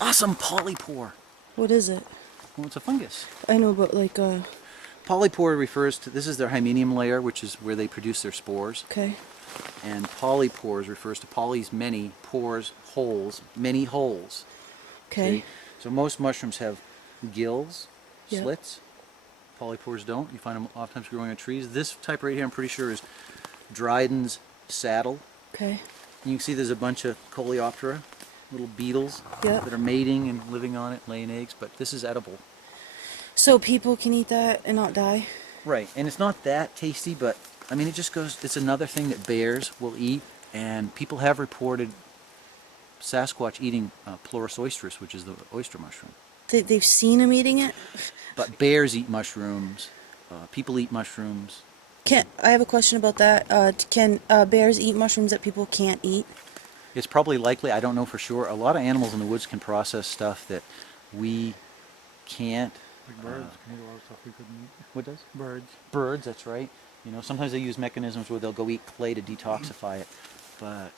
awesome polypore. What is it? Well, it's a fungus. I know, but like, Polypore refers to, this is their hymenium layer, which is where they produce their spores. okay. And polypores refers to polys, many, pores, holes, many holes. Okay. See? So most mushrooms have gills, Yep. slits. Polypores don't. You find them oftentimes growing on trees. This type right here, I'm pretty sure, is Dryden's saddle. Okay. You can see there's a bunch of coleoptera, little beetles Yep. that are mating and living on it, laying eggs, but this is edible. So people can eat that and not die? Right, and it's not that tasty, but I mean, it just goes, it's another thing that bears will eat, and people have reported Sasquatch eating Pleuris oystris, which is the oyster mushroom. They've seen him eating it? But bears eat mushrooms, people eat mushrooms. I have a question about that. Can bears eat mushrooms that people can't eat? It's probably likely, I don't know for sure. A lot of animals in the woods can process stuff that we can't. Like birds can eat a lot of stuff we couldn't eat. What does? Birds. Birds, that's right. You know, sometimes they use mechanisms where they'll go eat clay to detoxify it. But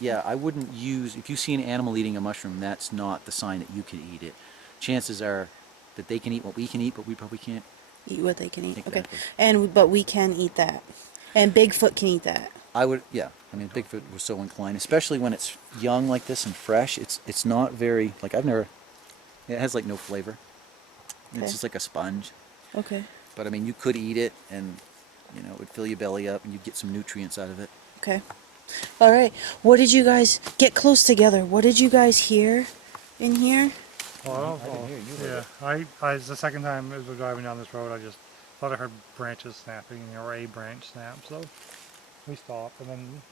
yeah, I wouldn't use, if you see an animal eating a mushroom, that's not the sign that you can eat it. Chances are that they can eat what we can eat, but we probably can't. Eat what they can eat. Exactly. Okay. But we can eat that. And Bigfoot can eat that. I would, yeah. I mean, Bigfoot was so inclined, especially when it's young like this and fresh. It's not very, like I've never, it has like no flavor. Okay. It's just like a sponge. Okay. But I mean, you could eat it and, you know, it would fill your belly up and you'd get some nutrients out of it. Okay. All right. What did you guys get close together? What did you guys hear in here? Well, I didn't hear you. yeah, I the second time as we're driving down this road, I just thought I heard branches snapping, or a branch snap, so we stopped, and then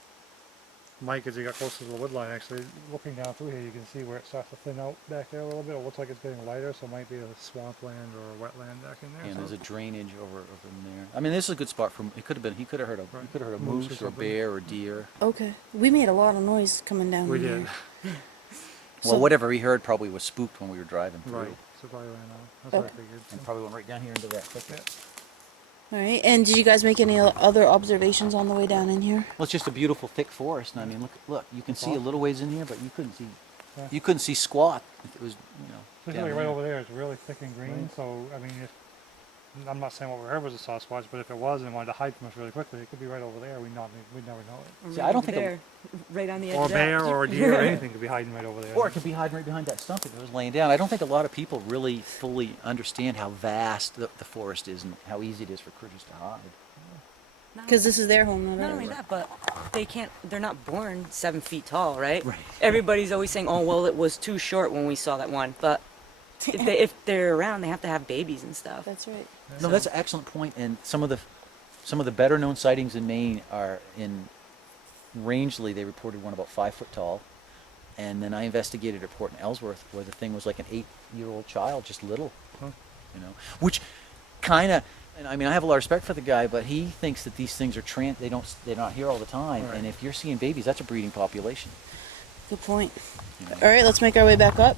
Mike, as he got closer to the wood line, actually, looking down through here, you can see where it starts to thin out back there a little bit. It looks like it's getting lighter, so it might be a swampland or a wetland back in there. And so. there's a drainage over in there. I mean, this is a good spot for. It could have been. He could have heard a. Right. He could have heard a Moose or moose or a something. bear or deer. Okay. We made a lot of noise coming down We here. did. Well, So- whatever he heard probably was spooked when we were driving through, Right. So probably ran off. That's what I Okay. figured. and probably went right down here into that thicket. Yeah. All right. And did you guys make any other observations on the way down in here? Well, it's just a beautiful thick forest, and I mean, look, you can see a little ways in here, but you couldn't see. Yeah. You couldn't see squat if it was, Especially down like right here. over there, it's really thick and green. Right. So I mean, I'm not saying what we heard was a Sasquatch, but if it was and wanted to hide from us really quickly, it could be right over there. We'd never know it. See, I don't think. Bear, right on the edge Or a of that. bear or a deer or anything could be hiding right over there. Or it could be hiding right behind that stump if it was laying down. I don't think a lot of people really fully understand how vast the forest is and how easy it is for critters to hide. Because this is their home, not Not ours. only that, but they're not born 7 feet tall, right? Right. Everybody's always saying, oh, well, it was too short when we saw that one. But if they're around, they have to have babies and stuff. That's right. No, that's an excellent point. And some of the better known sightings in Maine are in Rangeley. They reported one about 5 foot tall, and then I investigated a report in Ellsworth where the thing was like an 8-year-old child, just little, which kind of. And I mean, I have a lot of respect for the guy, but he thinks that these things are they're not here all the time. Right. And if you're seeing babies, that's a breeding population. Good point. You know? All right, let's make our way back up.